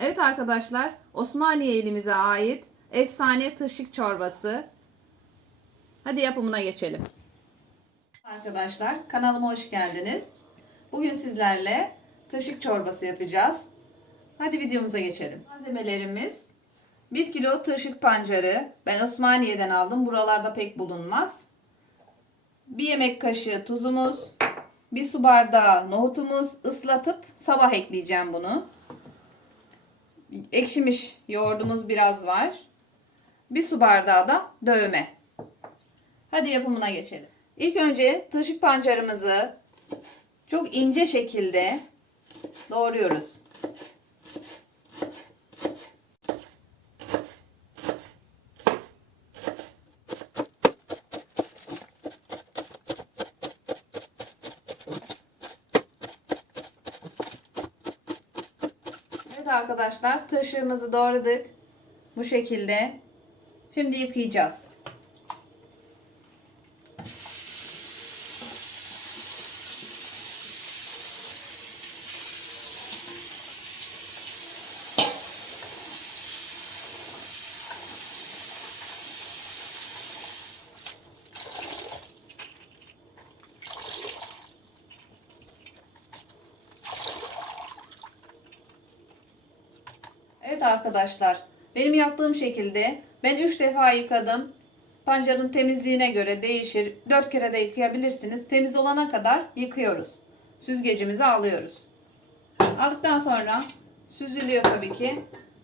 Evet arkadaşlar, Osmaniye ilimize ait efsane tırşık çorbası. Hadi yapımına geçelim. Arkadaşlar, kanalıma hoş geldiniz. Bugün sizlerle tırşık çorbası yapacağız. Hadi videomuza geçelim. Malzemelerimiz 1 kilo tırşık pancarı. Ben Osmaniye'den aldım. Buralarda pek bulunmaz. 1 yemek kaşığı tuzumuz, 1 su bardağı nohutumuz ıslatıp sabah ekleyeceğim bunu. Ekşimiş yoğurdumuz biraz var. Bir su bardağı da dövme. Hadi yapımına geçelim. İlk önce tırşık pancarımızı çok ince şekilde doğruyoruz. Evet arkadaşlar tırşığımızı doğradık. Bu şekilde. Şimdi yıkayacağız. Evet arkadaşlar, benim yaptığım şekilde ben 3 defa yıkadım. Pancarın temizliğine göre değişir. 4 kere de yıkayabilirsiniz. Temiz olana kadar yıkıyoruz. Süzgecimizi alıyoruz. Aldıktan sonra süzülüyor tabii ki.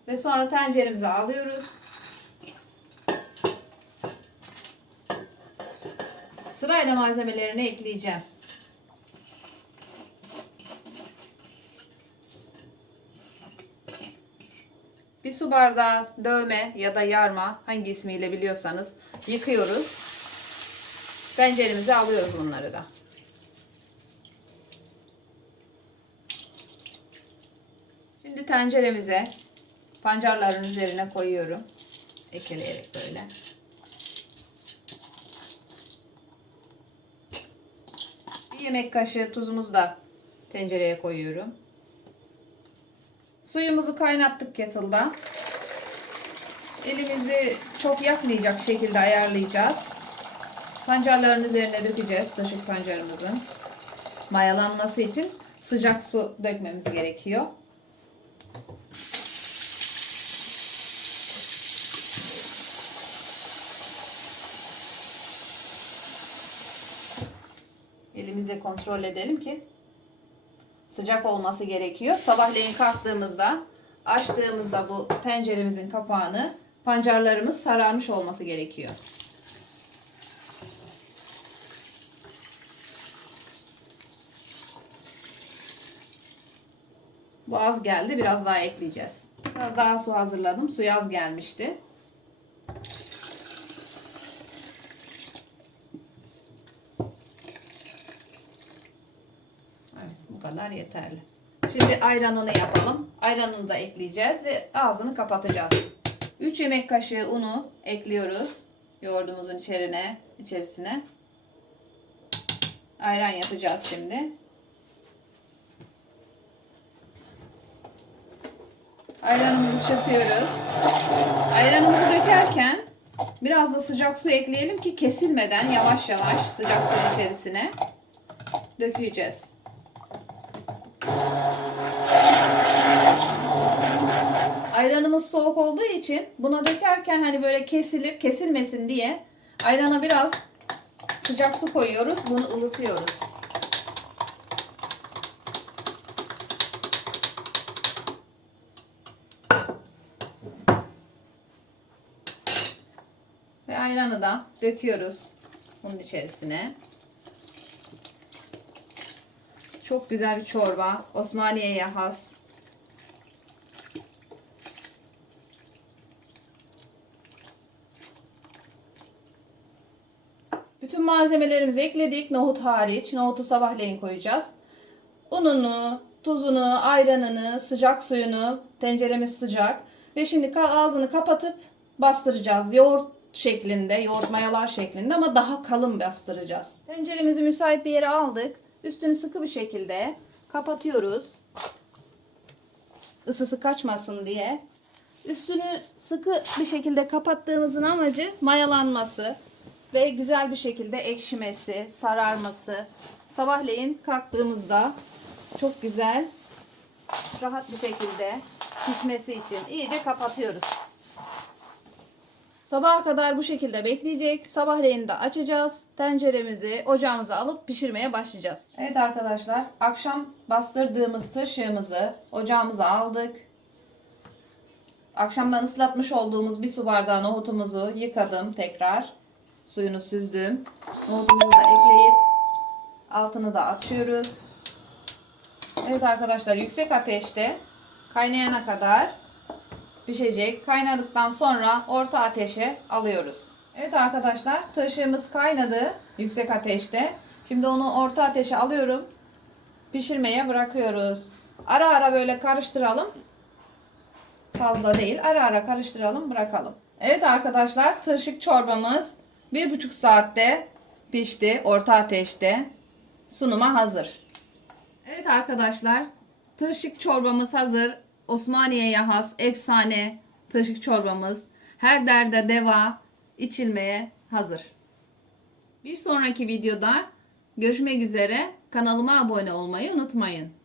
Ve sonra tenceremize alıyoruz. Sırayla malzemelerini ekleyeceğim. Bir su bardağı dövme ya da yarma hangi ismiyle biliyorsanız yıkıyoruz. Tenceremize alıyoruz bunları da. Şimdi tenceremize pancarların üzerine koyuyorum. Ekeleyerek böyle. Bir yemek kaşığı tuzumuzu da tencereye koyuyorum. Suyumuzu kaynattık kettle'da. Elimizi çok yakmayacak şekilde ayarlayacağız. Pancarların üzerine dökeceğiz taşık pancarımızın. Mayalanması için sıcak su dökmemiz gerekiyor. Elimizle kontrol edelim ki sıcak olması gerekiyor. Sabahleyin kalktığımızda açtığımızda bu tenceremizin kapağını pancarlarımız sararmış olması gerekiyor. Bu az geldi. Biraz daha ekleyeceğiz. Biraz daha su hazırladım. Su az gelmişti. Evet, bu kadar yeterli. Şimdi ayranını yapalım. Ayranını da ekleyeceğiz ve ağzını kapatacağız. 3 yemek kaşığı unu ekliyoruz yoğurdumuzun içerine, içerisine. Ayran yapacağız şimdi. Ayranımızı çırpıyoruz. Ayranımızı dökerken biraz da sıcak su ekleyelim ki kesilmeden yavaş yavaş sıcak suyun içerisine dökeceğiz. Ayranımız soğuk olduğu için buna dökerken hani böyle kesilir, kesilmesin diye ayrana biraz sıcak su koyuyoruz. Bunu ılıtıyoruz. Ve ayranı da döküyoruz bunun içerisine. Çok güzel bir çorba. Osmaniye'ye has. Bütün malzemelerimizi ekledik. Nohut hariç. Nohutu sabahleyin koyacağız. Ununu, tuzunu, ayranını, sıcak suyunu, tenceremiz sıcak. Ve şimdi ağzını kapatıp bastıracağız. Yoğurt şeklinde, yoğurt mayalar şeklinde ama daha kalın bastıracağız. Tenceremizi müsait bir yere aldık. Üstünü sıkı bir şekilde kapatıyoruz. ısısı kaçmasın diye. Üstünü sıkı bir şekilde kapattığımızın amacı mayalanması ve güzel bir şekilde ekşimesi, sararması. Sabahleyin kalktığımızda çok güzel, rahat bir şekilde pişmesi için iyice kapatıyoruz. Sabaha kadar bu şekilde bekleyecek. Sabahleyin de açacağız. Tenceremizi ocağımıza alıp pişirmeye başlayacağız. Evet arkadaşlar, akşam bastırdığımız tırşığımızı ocağımıza aldık. Akşamdan ıslatmış olduğumuz bir su bardağı nohutumuzu yıkadım tekrar. Suyunu süzdüm. Nohutumuzu da ekleyip altını da açıyoruz. Evet arkadaşlar yüksek ateşte kaynayana kadar pişecek. Kaynadıktan sonra orta ateşe alıyoruz. Evet arkadaşlar tırşığımız kaynadı yüksek ateşte. Şimdi onu orta ateşe alıyorum. Pişirmeye bırakıyoruz. Ara ara böyle karıştıralım. Fazla değil. Ara ara karıştıralım bırakalım. Evet arkadaşlar tırşık çorbamız bir buçuk saatte pişti orta ateşte. Sunuma hazır. Evet arkadaşlar, tırşık çorbamız hazır. Osmaniye'ye has efsane tırşık çorbamız. Her derde deva içilmeye hazır. Bir sonraki videoda görüşmek üzere. Kanalıma abone olmayı unutmayın.